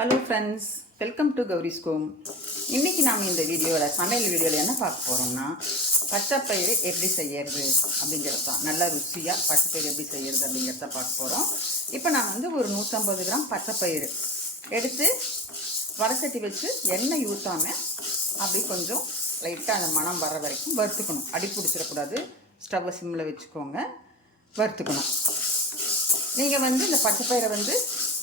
Hello friends, welcome to Gowri's home. இன்றைக்கி நாம் இந்த சமையல் வீடியோவில் என்ன பார்க்க போகிறோம்னா, பச்சைப்பயிறு எப்படி செய்யறது அப்படிங்கிறது தான். நல்லா ருசியாக பச்சைப்பயிறு எப்படி செய்யறது அப்படிங்கிறத பார்க்க போகிறோம். இப்போ நான் ஒரு 150 கிராம் பச்சைப்பயிறு எடுத்து வடசட்டி வச்சு எண்ணெய் ஊற்றாமல் அப்படி கொஞ்சம் லைட்டாக அந்த மணம் வர வரைக்கும் வறுத்துக்கணும். அடி பிடிச்சிடக்கூடாது. ஸ்டவ்வை சிம்மில் வச்சுக்கோங்க, வறுத்துக்கணும். நீங்கள் இந்த பச்சைப்பயிரை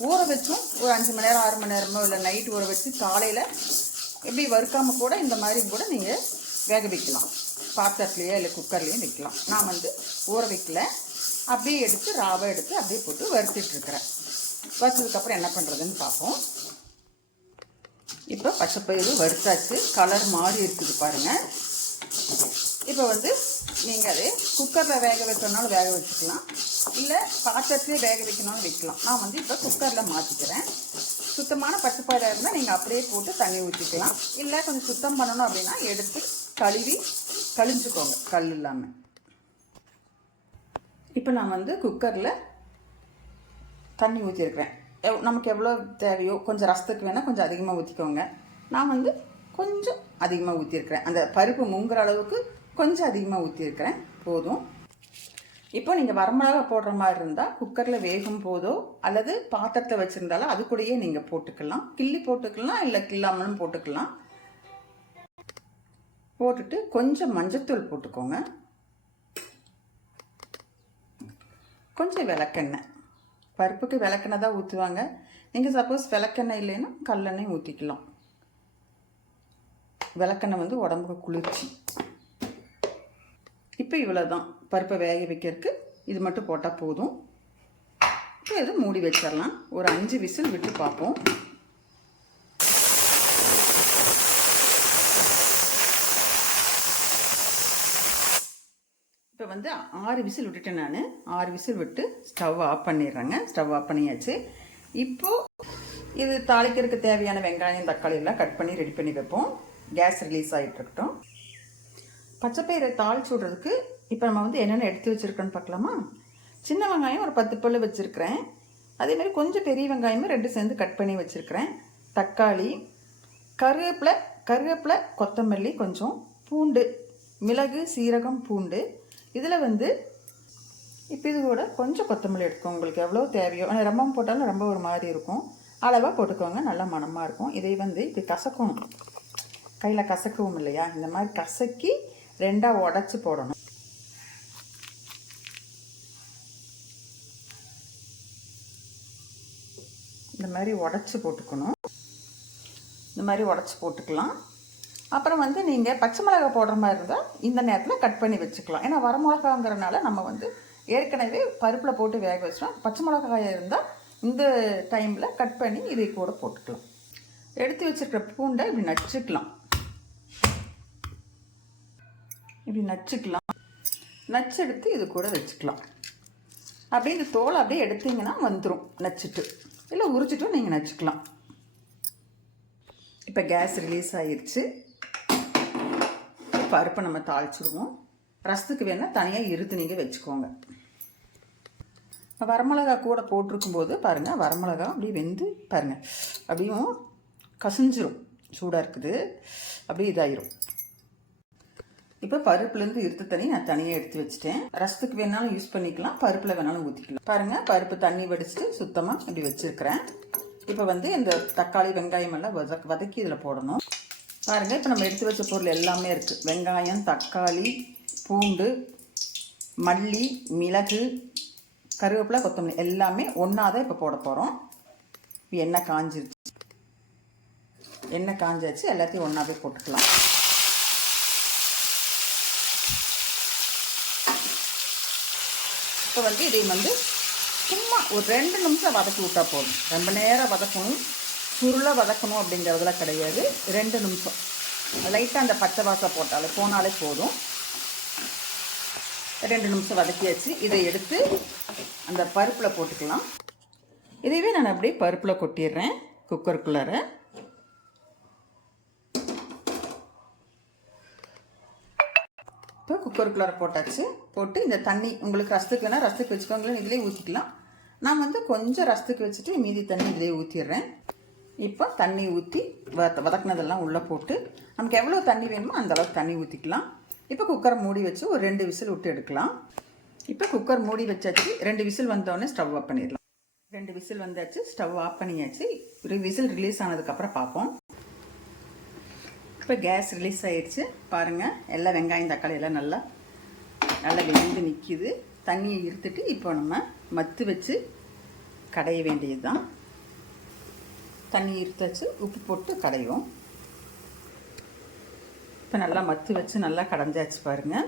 ஊற வச்சும் ஒரு 5 மணி நேரம் 6 மணி நேரமோ இல்லை நைட் ஊற வச்சு காலையில் எப்படி வறுக்காமல் கூட இந்த மாதிரி கூட நீங்கள் வேக வைக்கலாம். பாத்திரத்துலையோ இல்லை குக்கர்லேயோ வைக்கலாம். நான் ஊற வைக்கல, அப்படியே எடுத்து ராவை எடுத்து அப்படியே போட்டு வறுத்துட்ருக்கிறேன். வறுத்ததுக்கப்புறம் என்ன பண்ணுறதுன்னு பார்ப்போம். இப்போ பச்சைப்பயிறு வறுத்தாச்சு, கலர் மாறி இருக்குது பாருங்கள். இப்போ நீங்கள் அதே குக்கரில் வேக வைக்கணுனாலும் வேக வச்சுக்கலாம், இல்லை பாத்திரத்துலேயே வேக வைக்கணும்னு வைக்கலாம். நான் இப்போ குக்கரில் மாற்றிக்கிறேன். சுத்தமான பச்சைப்பயிராக இருந்தால் நீங்கள் அப்படியே போட்டு தண்ணி ஊற்றிக்கலாம். இல்லை கொஞ்சம் சுத்தம் பண்ணணும் அப்படின்னா எடுத்து கழுவி கழிஞ்சுக்கோங்க, கல் இல்லாமல். இப்போ நான் குக்கரில் தண்ணி ஊற்றிருக்கிறேன். நமக்கு எவ்வளோ தேவையோ, கொஞ்சம் ரசத்துக்கு வேணால் கொஞ்சம் அதிகமாக ஊற்றிக்கோங்க. நான் கொஞ்சம் அதிகமாக ஊற்றிருக்கிறேன். அந்த பருப்பு முங்குற அளவுக்கு கொஞ்சம் அதிகமாக ஊற்றிருக்கிறேன், போதும். இப்போ நீங்கள் வரமிளகா போடுற மாதிரி இருந்தால் குக்கரில் வேகும் போதோ அல்லது பாத்திரத்தை வச்சுருந்தாலும் அது கூடயே நீங்கள் போட்டுக்கலாம். கிள்ளி போட்டுக்கலாம், இல்லை கிள்ளாமலும் போட்டுக்கலாம். போட்டுட்டு கொஞ்சம் மஞ்சத்தூள் போட்டுக்கோங்க, கொஞ்சம் விளக்கெண்ணெய். பருப்புக்கு விளக்கெண்ணெய் தான் ஊற்றுவாங்க. நீங்கள் சப்போஸ் விளக்கெண்ணெய் இல்லைன்னா கல்லெண்ணெய் ஊற்றிக்கலாம். விளக்கெண்ணெய் உடம்புக்கு குளிர்ச்சி. இப்போ இவ்வளோ தான் பருப்பை வேக வைக்கிறதுக்கு. இது மட்டும் போட்டால் போதும். இப்போ இது மூடி வச்சிடலாம். ஒரு 5 விசில் விட்டு பார்ப்போம். இப்போ 6 விசில் விட்டுட்டேன். நான் 6 விசில் விட்டு ஸ்டவ் ஆஃப் பண்ணிடுறேங்க. ஸ்டவ் ஆஃப் பண்ணியாச்சு. இப்போது இது தாளிக்கிறதுக்கு தேவையான வெங்காயம் தக்காளி எல்லாம் கட் பண்ணி ரெடி பண்ணி வைப்போம். கேஸ் ரிலீஸ் ஆகிட்டு இருக்கட்டும். பச்சைப்பயிரை தாளிச்சு விட்றதுக்கு இப்போ நம்ம என்னென்ன எடுத்து வச்சுருக்கோன்னு பார்க்கலாமா. சின்ன வெங்காயம் ஒரு 10 பல்லு வச்சுருக்கிறேன். அதேமாதிரி கொஞ்சம் பெரிய வெங்காயமும் 2 சேர்ந்து கட் பண்ணி வச்சுருக்கிறேன். தக்காளி, கருவேப்பிலை, கொத்தமல்லி, கொஞ்சம் பூண்டு, மிளகு, சீரகம், பூண்டு. இதில் இப்போ இது கூட கொஞ்சம் கொத்தமல்லி எடுத்துக்கோங்க, உங்களுக்கு எவ்வளோ தேவையோ. ஆனால் ரொம்ப போட்டாலும் ரொம்ப ஒரு மாதிரி இருக்கும். அளவாக போட்டுக்கோங்க, நல்லா மணமாக இருக்கும். இதை இப்படி கசக்கணும். கையில் கசக்கவும் இல்லையா, இந்த மாதிரி கசக்கி 2ஆக உடச்சி போடணும். இந்த மாதிரி உடச்சி போட்டுக்கணும். இந்த மாதிரி உடச்சி போட்டுக்கலாம். அப்புறம் நீங்கள் பச்சை மிளகா போடுற மாதிரி இருந்தால் இந்த நேரத்தில் கட் பண்ணி வச்சுக்கலாம். ஏன்னா வரமிளகாங்கிறனால நம்ம ஏற்கனவே பருப்பில் போட்டு வேக வச்சோம். பச்சை மிளகாய் இருந்தால் இந்த டைமில் கட் பண்ணி இதை கூட போட்டுக்கலாம். எடுத்து வச்சுருக்கிற பூண்டை இப்படி நச்சுக்கலாம். இப்படி நச்சுக்கலாம். நச்செடுத்து இது கூட வச்சுக்கலாம். அப்படியே இந்த தோலை அப்படியே எடுத்தீங்கன்னா வந்துடும் நச்சுட்டு, இல்லை உரிச்சிட்டும் நீங்கள் நச்சுக்கலாம். இப்போ கேஸ் ரிலீஸ் ஆகிடுச்சு. பருப்பை நம்ம தாளிச்சிடுவோம். ரசத்துக்கு வேணால் தனியாக இருத்து நீங்கள் வச்சுக்கோங்க. வரமிளகா கூட போட்டிருக்கும்போது பாருங்கள், வரமிளகா அப்படியே வெந்து பாருங்கள், அப்படியும் கசிஞ்சிரும். சூடாக இருக்குது, அப்படியே இதாயிரும். இப்போ பருப்புலேருந்து இருத்து தண்ணி நான் தனியாக எடுத்து வச்சுட்டேன். ரசத்துக்கு வேணாலும் யூஸ் பண்ணிக்கலாம், பருப்பில் வேணாலும் ஊற்றிக்கலாம். பாருங்கள், பருப்பு தண்ணி வடிச்சிட்டு சுத்தமாக இப்படி வச்சுருக்கிறேன். இப்போ இந்த தக்காளி வெங்காயம் எல்லாம் வதக்கி இதில் போடணும். பாருங்கள், இப்போ நம்ம எடுத்து வச்ச பொருள் எல்லாமே இருக்குது. வெங்காயம், தக்காளி, பூண்டு, மல்லி, மிளகு, கருவேப்பிலை, கொத்தமல்லி எல்லாமே ஒன்றா தான் இப்போ போட போகிறோம். இப்போ எண்ணெய் காஞ்சிருச்சு. எண்ணெய் காஞ்சாச்சு, எல்லாத்தையும் ஒன்றாவே போட்டுக்கலாம். இப்போ இதை சும்மா ஒரு 2 நிமிஷம் வதக்கி விட்டால் போதும். ரொம்ப நேரம் வதக்கணும், சுருளாக வதக்கணும் அப்படிங்கிறதுலாம் கிடையாது. 2 நிமிஷம் லைட்டாக அந்த பச்சை வாசம் போனாலே போதும். 2 நிமிஷம் வதக்கியாச்சு. இதை எடுத்து அந்த பருப்பில் போட்டுக்கலாம். இதைவே நான் அப்படியே பருப்பில் கொட்டிடுறேன் குக்கருக்குள்ளார. இப்போ குக்கருக்குள்ளார போட்டாச்சு. போட்டு இந்த தண்ணி உங்களுக்கு ரசத்துக்கு வேணால் ரசத்துக்கு வச்சுக்கோங்களேன், இதிலே ஊற்றிக்கலாம். நான் கொஞ்சம் ரசத்துக்கு வச்சுட்டு மீதி தண்ணி இதிலே ஊற்றிடுறேன். இப்போ தண்ணி ஊற்றி வதக்குனதெல்லாம் உள்ளே போட்டு நமக்கு எவ்வளோ தண்ணி வேணுமோ அந்த அளவுக்கு தண்ணி ஊற்றிக்கலாம். இப்போ குக்கரை மூடி வச்சு ஒரு 2 விசில் விட்டு எடுக்கலாம். இப்போ குக்கர் மூடி வச்சாச்சு. 2 விசில் வந்தோடனே ஸ்டவ் ஆஃப் பண்ணிடலாம். 2 விசில் வந்தாச்சு, ஸ்டவ் ஆஃப் பண்ணியாச்சு. ஒரு விசில் ரிலீஸ் ஆனதுக்கப்புறம் பார்ப்போம். இப்போ கேஸ் ரிலீஸ் ஆகிடுச்சு பாருங்கள். எல்லாம் வெங்காயம் தக்காளி எல்லாம் நல்லா வெந்து நிற்கிது. தண்ணியை இருத்துட்டு இப்போ நம்ம மத்து வச்சு கடைய வேண்டியது தான். தண்ணி இருத்தாச்சு, உப்பு போட்டு கடைவோம். இப்போ நல்லா மத்து வச்சு நல்லா கடைஞ்சாச்சு பாருங்கள்.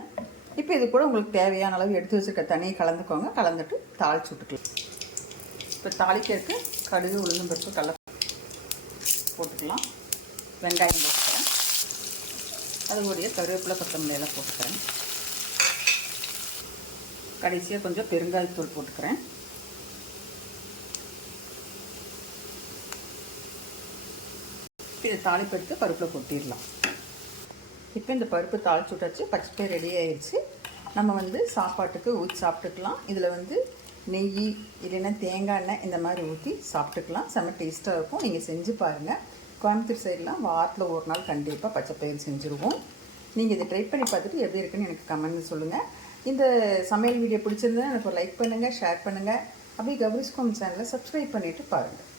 இப்போ இது கூட உங்களுக்கு தேவையான அளவு எடுத்து வச்சுருக்க தண்ணியை கலந்துக்கோங்க. கலந்துட்டு தாளிச்சு விட்டுக்கலாம். இப்போ தாளிக்கிறதுக்கு கடுகு உளுந்தம் பருப்பு கடலை போட்டுக்கலாம். வெங்காயம் போட்டுக்கிறேன். அதுபடியே கருவேப்பிலை கொத்தமல்லி எல்லாம் போட்டுக்கிறேன். கடைசியாக கொஞ்சம் பெருங்காயத்தூள் போட்டுக்கிறேன். இதை தாளிப்பு எடுத்து பருப்பில் கொட்டிடலாம். இப்போ இந்த பருப்பு தாளிச்சு விட்டாச்சு. பச்சை ரெடி ஆயிடுச்சு. நம்ம வந்து சாப்பாட்டுக்கு ஊற்றி சாப்பிட்டுக்கலாம். இதில் நெய் இல்லைன்னா தேங்காய் எண்ணெய் இந்த மாதிரி ஊற்றி சாப்பிட்டுக்கலாம். செம்ம டேஸ்ட்டாக இருக்கும். நீங்கள் செஞ்சு பாருங்கள். கோயம்புத்தூர் சைடெலாம் வாரத்தில் ஒரு நாள் கண்டிப்பாக பச்சைப்பயிறு செஞ்சுருவோம். நீங்கள் இதை ட்ரை பண்ணி பார்த்துட்டு எப்படி இருக்குன்னு எனக்கு கமெண்ட்னு சொல்லுங்கள். இந்த சமையல் வீடியோ பிடிச்சிருந்தா எனக்கு ஒரு லைக் பண்ணுங்கள், ஷேர் பண்ணுங்கள். அப்படியே கௌரிஸ் ஹோம் சேனலை சப்ஸ்கிரைப் பண்ணிவிட்டு பாருங்கள்.